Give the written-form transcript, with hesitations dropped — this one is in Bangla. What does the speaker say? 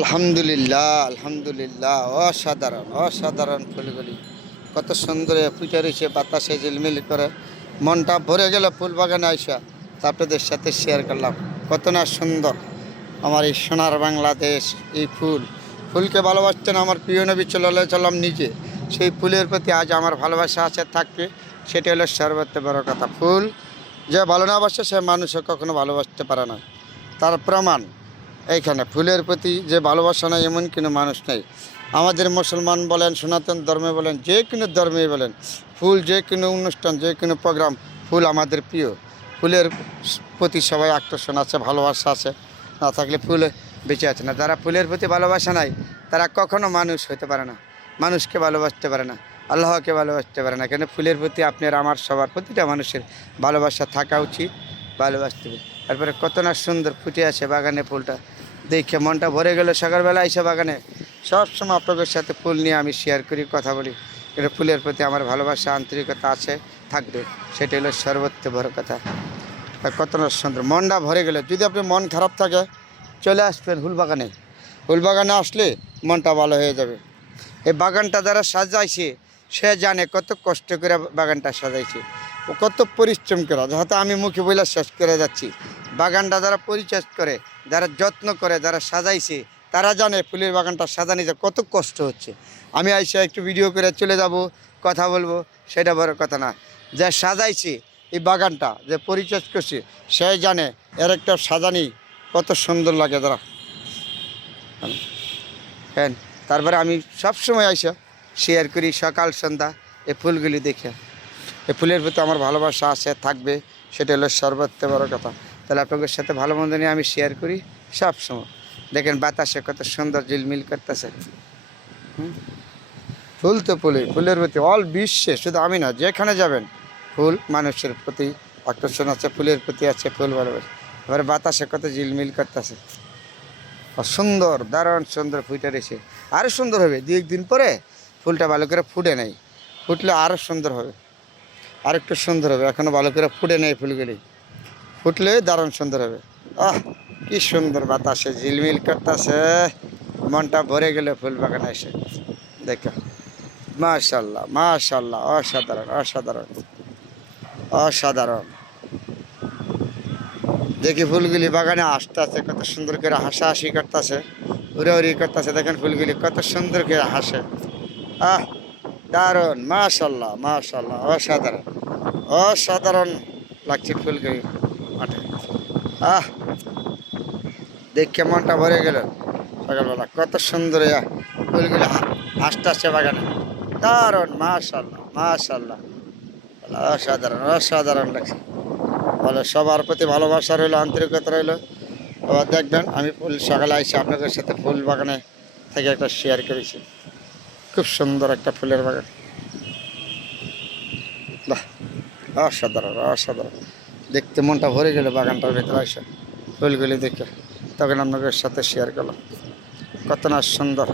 আলহামদুলিল্লাহ আলহামদুলিল্লাহ, অসাধারণ অসাধারণ ফুলগুলি কত সুন্দর ফুটে রয়েছে, বাতাসে ঝিলমিল করে মনটা ভরে গেল ফুল বাগানে আইসা। তা আপনাদের সাথে শেয়ার করলাম কত না সুন্দর আমার এই সোনার বাংলাদেশ। এই ফুলকে ভালোবাসতেন আমার প্রিয় নবী সাল্লাল্লাহু আলাইহি সাল্লাম নিজে। সেই ফুলের প্রতি আজ আমার ভালোবাসা আছে, থাকবে। সেটা হলো সর্বত্র বড় কথা। ফুল যে ভালো না বাসে সে মানুষও কখনো ভালোবাসতে পারে না, তার প্রমাণ এইখানে। ফুলের প্রতি যে ভালোবাসা নাই এমন কোনো মানুষ নেই। আমাদের মুসলমান বলেন, সনাতন ধর্মে বলেন, যে কোনো ধর্মেই বলেন, ফুল যে কোনো অনুষ্ঠান, যে কোনো প্রোগ্রাম, ফুল আমাদের প্রিয়। ফুলের প্রতি সবাই আকর্ষণ আছে, ভালোবাসা আছে। না থাকলে ফুল বেঁচে আছে না। যারা ফুলের প্রতি ভালোবাসা নাই তারা কখনো মানুষ হতে পারে না, মানুষকে ভালোবাসতে পারে না, আল্লাহকে ভালোবাসতে পারে না। কেন ফুলের প্রতি আপনার আমার সবার প্রতিটা মানুষের ভালোবাসা থাকা উচিত, ভালোবাসতে হবে। তারপরে কত না সুন্দর ফুটে আছে বাগানে ফুলটা, দেখে মনটা ভরে গেল। সকালবেলা এসে বাগানে সবসময় আপনাদের সাথে ফুল নিয়ে আমি শেয়ার করি, কথা বলি। এটা ফুলের প্রতি আমার ভালোবাসা আন্তরিকতা আছে, থাকবে। সেটা হলো সর্বোচ্চ বড় কথা। কত না সুন্দর মনটা ভরে গেল। যদি আপনি মন খারাপ থাকে চলে আসবেন ফুলবাগানে। ফুলবাগানে আসলে মনটা ভালো হয়ে যাবে। এই বাগানটা যারা সাজাইছে সে জানে কত কষ্ট করে বাগানটা সাজাইছে, ও কত পরিশ্রম করে। যাতে আমি মুখে বলে শেষ করে যাচ্ছি। বাগানটা যারা পরিচর্যা করে, যারা যত্ন করে, যারা সাজাইছে তারা জানে ফুলের বাগানটা সাজানি যে কত কষ্ট হচ্ছে। আমি আইসা একটু ভিডিও করে চলে যাব, কথা বলবো, সেটা বড় কথা না। যে সাজাইছে এই বাগানটা, যে পরিচর্যা করছে, সে জানে এর একটা সাজানি কত সুন্দর লাগে। যারা হ্যাঁ, তারপরে আমি সবসময় আইসা শেয়ার করি সকাল সন্ধ্যা এই ফুলগুলি দেখে। এই ফুলের প্রতি আমার ভালোবাসা আছে, থাকবে। সেটা হলো সর্বোচ্চ বড় কথা। তাহলে আপনাদের সাথে ভালো মন্দ নিয়ে আমি শেয়ার করি সবসময়। দেখেন বাতাসে কত সুন্দর ঝিলমিল করতেছে। ফুল তো ফুলের প্রতি অল বিশ্বে, শুধু আমি না, যেখানে যাবেন ফুল মানুষের প্রতি আকর্ষণ আছে, ফুলের প্রতি আছে, ফুল ভালোবাসে। এবারে বাতাসে কত ঝিলমিল করতেছে, সুন্দর দারুণ সুন্দর ফুটে রয়েছে। আরও সুন্দর হবে দু একদিন পরে। ফুলটা ভালো করে ফুটে নেই, ফুটলে আরও সুন্দর হবে, আর একটু সুন্দর হবে। এখনও ভালো করে ফুটে নেই ফুলগুলি, ফুটলে দারুণ সুন্দর হবে। কি সুন্দর বাতাসে ঝিলমিল করতেছে, মনটা ভরে গেল ফুল বাগানে এসে। দেখো মাশাল্লাহ মাশাল্লাহ, অসাধারণ অসাধারণ অসাধারণ। দেখি ফুলগুলি বাগানে আসতেছে, কত সুন্দর করে হাসাহাসি করতেছে, উড়াউড়ি করতেছে। দেখেন ফুলগুলি কত সুন্দর করে হাসে। দারুণ, মাশাল্লাহ মাশাল্লাহ, অসাধারণ অসাধারণ লাগছে ফুলগুলি মাঠে। দেখে মনটা ভরে গেল সকালবেলা। কত সুন্দর ফুলগুলি হাসতেছে বাগানে, দারুণ, মাশাল্লাহ মাশাল্লাহ, অসাধারণ অসাধারণ লাগছে। ভালো, সবার প্রতি ভালোবাসা রইলো, আন্তরিকতা রইলো। আবার দেখবেন আমি ফুল সকালে আইসি আপনাদের সাথে ফুল বাগানে থেকে একটা শেয়ার করেছি। খুব সুন্দর একটা ফুলের বাগান, বাহ, অসাধারণ অসাধারণ। দেখতে মনটা ভরে গেল বাগানটার ভেতরে আসে ফুলগুলি দেখে। তখন আপনাদের সাথে শেয়ার করলাম কত না সুন্দর।